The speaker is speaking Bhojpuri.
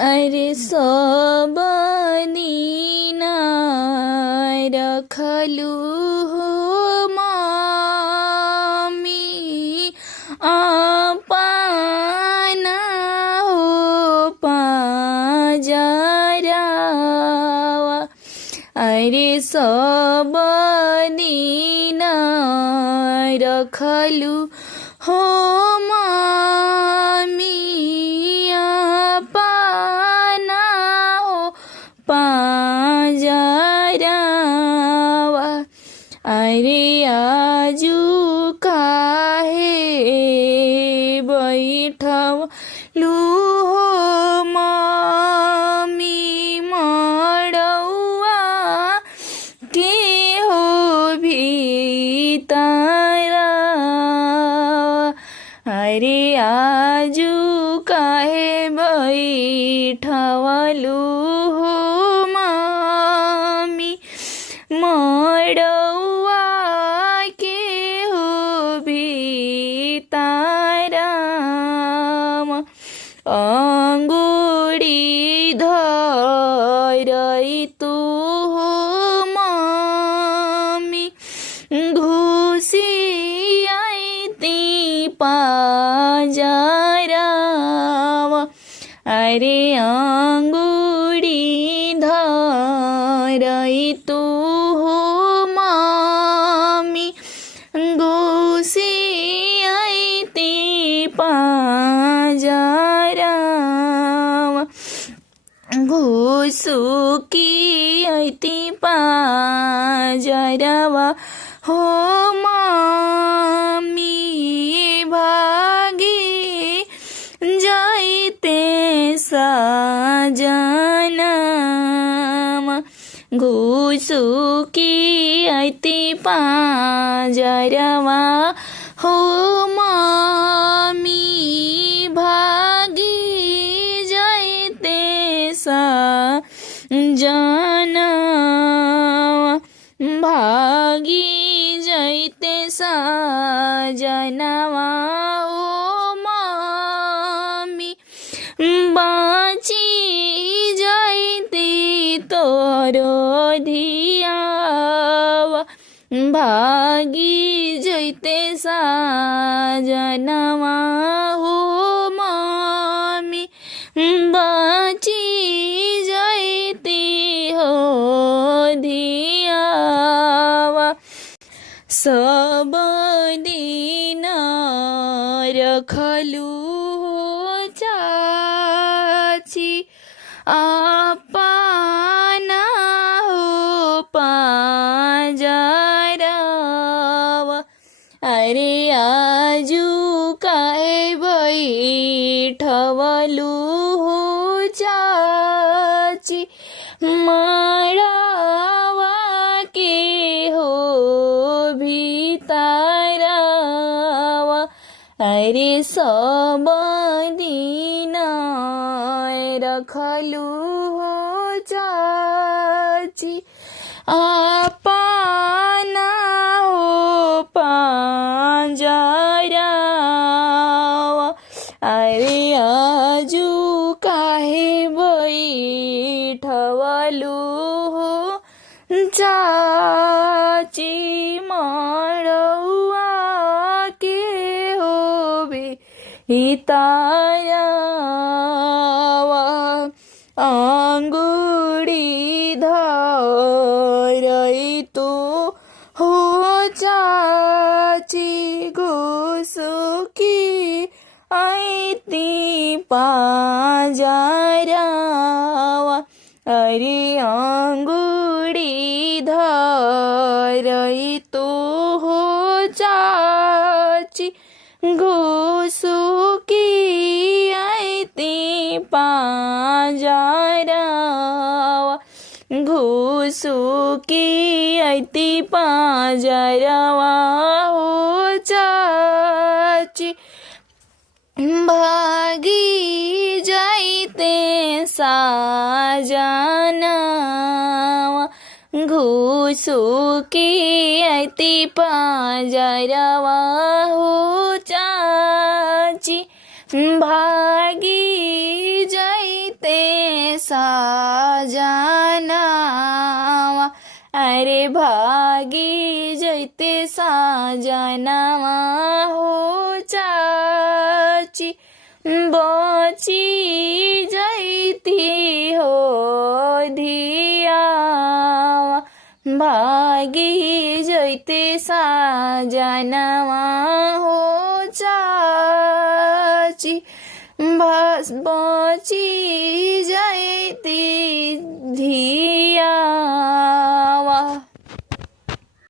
अरे सब दिन रखलू हो मम्मी अपना हो पाजरावा। अरे सब दिन रखलू हो मम्मी अपना हो पाजरावा। अरे आजू काहे बैठलू हो मम्मी मड़ौआ के हो भीतरवा। अरे आजू काहे बैठवलू हो मम्मी मड़ौआ के हो भीतरवा। अंगुरी धरई तू हो मम्मी घुसी आईती पाजरावा। अरे अंगुरी धरई तू हो मम्मी घुसी आईती पाजरावा। घुसुकी आईती पाजरावा हो मम्मी भागी जाइते सजनामा। घुसुकी आईती पाजरावा हो मम्मी भागी जाइते सजनामा। भागी जाइते सजनावा हो मम्मी बाँची जाइते तोरो धियावा। भागी जाइते सजनावा हो मम्मी बाँची जाइते हो धियावा। सब दिन रखलू हो चाची अपना हो पाजरावा। अरे आजू काहे बैठवलू हो चाची मड़ावा के हो भीतरवा। अरे सब दिन रखलू हो चाची अपना हो पाजरावा। अरे आजू काहे बैठवलू हो चाची मड़ौआ के हो भीतरवा। अंगुरी धरई तू हो चाची घुसुकी आईती पाजरावा। अरे अंगुरी धरई तू हो चाची घुसुकी आईती पाजरावा। घुसुकी आईती पाजरावा हो चाची भागी जाइते सजनावा। घुसुकी आईती पाजरावा हो चा भागी जाइते साजनावा अरे भागी जैते साजनावा हो चाची बची जैती हो धियावा भागी जैते साजनावा हो चाची बची जैती धिया